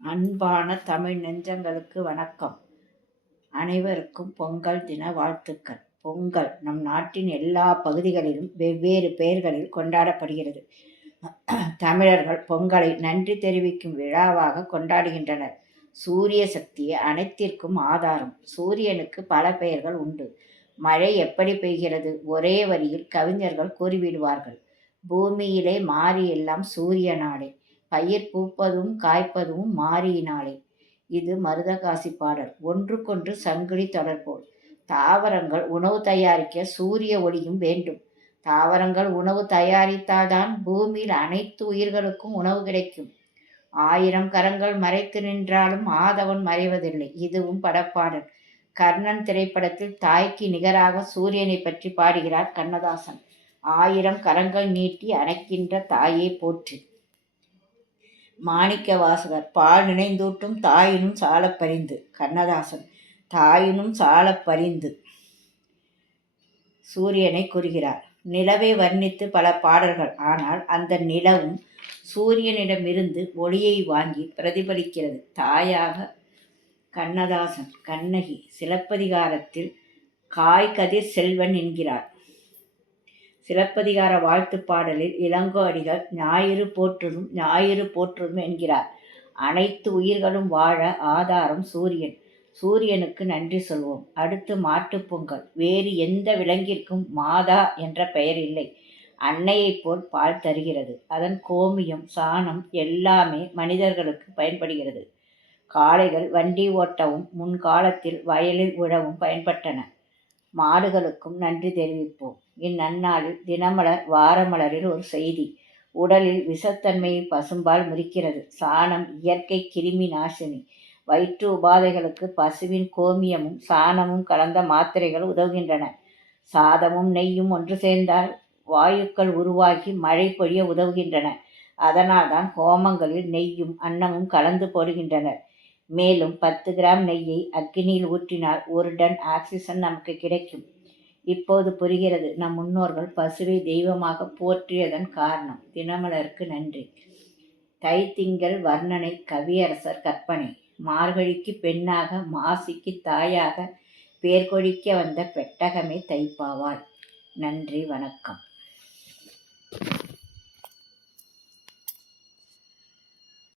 அன்பான தமிழ் நெஞ்சங்களுக்கு வணக்கம். அனைவருக்கும் பொங்கல் தின வாழ்த்துக்கள். பொங்கல் நம் நாட்டின் எல்லா பகுதிகளிலும் வெவ்வேறு பெயர்களில் கொண்டாடப்படுகிறது. தமிழர்கள் பொங்கலை நன்றி தெரிவிக்கும் விழாவாக கொண்டாடுகின்றனர். சூரிய சக்தியே அனைத்திற்கும் ஆதாரம். சூரியனுக்கு பல பெயர்கள் உண்டு. மழை எப்படி பெய்கிறது? ஒரே வரியில் கவிஞர்கள் கூறிவிடுவார்கள். பூமியிலே மாறி எல்லாம் சூரிய நாடே பயிர் பூப்பதும் காய்ப்பதும் மாறியினாலே. இது மருதகாசி பாடல். ஒன்றுக்கொன்று சங்கிலி தொடர்போல். தாவரங்கள் உணவு தயாரிக்க சூரிய ஒளியும் வேண்டும். தாவரங்கள் உணவு தயாரித்தால்தான் பூமியில் அனைத்து உயிர்களுக்கும் உணவு கிடைக்கும். ஆயிரம் கரங்கள் மறைத்து நின்றாலும் ஆதவன் மறைவதில்லை. இதுவும் படப்பாடல். கர்ணன் திரைப்படத்தில் தாய்க்கு நிகராக சூரியனை பற்றி பாடுகிறார் கண்ணதாசன். ஆயிரம் கரங்கள் நீட்டி அணைக்கின்ற தாயே போற்றி. மாணிக்க வாசகர் பால் நினைந்தூட்டும் தாயினும் சாலப் பரிந்து. கண்ணதாசன் தாயினும் சாலப் பரிந்து. சூரியனை கூறுகிறார். நிலவை வர்ணித்து பல பாடல்கள். ஆனால் அந்த நிலவும் சூரியனிடமிருந்து ஒளியை வாங்கி பிரதிபலிக்கிறது. தாயாக கண்ணதாசன் கண்ணகி சிலப்பதிகாரத்தில் காய்கதிர் செல்வன் என்கிறார். சிலப்பதிகார வாழ்த்து பாடலில் இளங்கோ அடிகள் ஞாயிறு போற்றுதும் ஞாயிறு போற்றுதும் என்கிறார். அனைத்து உயிர்களும் வாழ ஆதாரம் சூரியன். சூரியனுக்கு நன்றி சொல்வோம். அடுத்து மாட்டுப் பொங்கல். வேறு எந்த விலங்கிற்கும் மாதா என்ற பெயர் இல்லை. அன்னையைப் போல் பால் தருகிறது. அதன் கோமியம் சாணம் எல்லாமே மனிதர்களுக்கு பயன்படுகிறது. காளைகள் வண்டி ஓட்டவும் முன்காலத்தில் வயலில் உழவும் பயன்பட்டன. மாடுகளுக்கும் நன்றி தெரிவிப்போம். இந்நன்னாளில் தினமலர் வாரமலரில் ஒரு செய்தி. உடலில் விஷத்தன்மையை பசும்பால் முறிக்கிறது. சாணம் இயற்கை கிருமி நாசினி. வயிற்று உபாதைகளுக்கு பசுவின் கோமியமும் சாணமும் கலந்த மாத்திரைகள் உதவுகின்றன. சாதமும் நெய்யும் ஒன்று சேர்ந்தால் வாயுக்கள் உருவாகி மழை பொழிய உதவுகின்றன. அதனால்தான் ஹோமங்களில் நெய்யும் அன்னமும் கலந்து போடுகின்றனர். மேலும் பத்து கிராம் நெய்யை அக்னியில் ஊற்றினால் ஒரு டன் ஆக்சிஜன் நமக்கு கிடைக்கும். இப்போது புரிகிறது நம் முன்னோர்கள் பசுவை தெய்வமாக போற்றியதன் காரணம். தினமலருக்கு நன்றி. தைத்திங்கள் வர்ணனை கவியரசர் கற்பனை. மார்கழிக்கு பெண்ணாக மாசிக்கு தாயாக பேர்கொழிக்க வந்த பெட்டகமே தைப்பாவாய். நன்றி வணக்கம்.